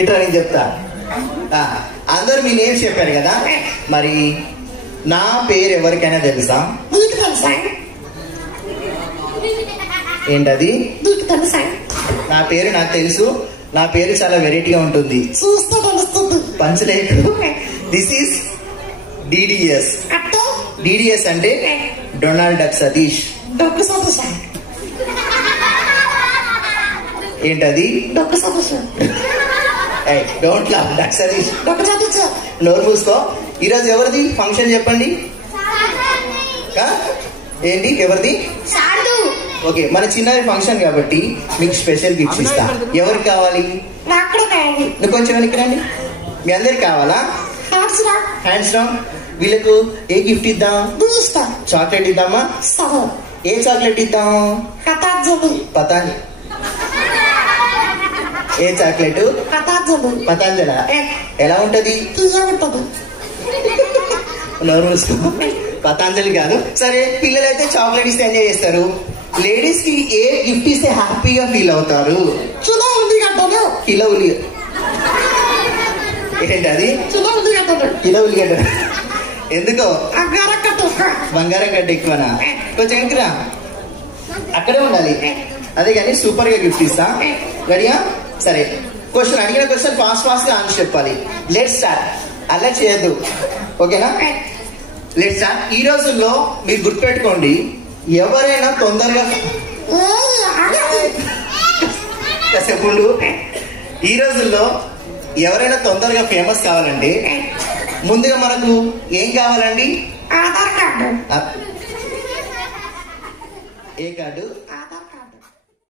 ఇట్లా నేను చెప్తా. అందరు మీ నేమ్స్ చెప్పారు కదా, మరి నా పేరు ఎవరికైనా తెలుసా? ఏంటది? నా పేరు నాకు తెలుసు. నా పేరు చాలా వెరైటీగా ఉంటుంది. పంచలేకు. This is DDS. డిడిఎస్ అంటే డొనాల్డ్ డక్ సతీష్. ఏంటది? Don't laugh. డక్ సతీష్. నోరు మూసుకో. ఈరోజు ఎవరిది ఫంక్షన్ చెప్పండి. ఏంటి ఎవరిది? ఓకే, మన చిన్న ఫంక్షన్ కాబట్టి మీకు స్పెషల్ గిఫ్ట్స్ ఇస్తా. ఎవరికి కావాలి? నువ్వు కొంచెం వెనక్కి రండి. మీ అందరికి కావాలా? Hands down. వీళ్ళకు ఏ గిఫ్ట్ ఇద్దాం? చాక్లెట్ ఇద్దామా? ఏ చాక్లెట్ ఇద్దాం? పతాంజలి. ఏ చాక్లెట్? పతాంజల. ఎలా ఉంటది? పతాంజలి కాదు. సరే, పిల్లలైతే చాక్లెట్ ఇస్తే ఎంజాయ్ చేస్తారు. లేడీస్ కి ఏ గిఫ్ట్ ఇస్తే హ్యాపీగా ఫీల్ అవుతారు? కిలో ఉల్లి. ఏంటి అది? కిలో ఉల్లిగడ్డ. ఎందుకో? బంగారం గడ్డ ఎక్కువనా? కొంచెం ఎక్కురా. అక్కడే ఉండాలి. అదే కానీ సూపర్ గా గిఫ్ట్ ఇస్తా. రెడీయా? సరే, క్వశ్చన్ అడిగిన క్వశ్చన్ ఫాస్ట్ గా ఆన్సర్ చెప్పాలి. Let's start. అలా చేయొద్దు, ఓకేనా? Let's start. ఈ రోజుల్లో మీరు గుర్తుపెట్టుకోండి, ఎవరైనా తొందరగా కాసేపుండు. ఈ రోజుల్లో ఎవరైనా తొందరగా ఫేమస్ కావాలంటే ముందుగా మనకు ఏం కావాలండి? ఆధార్ కార్డు. ఏ కార్డు?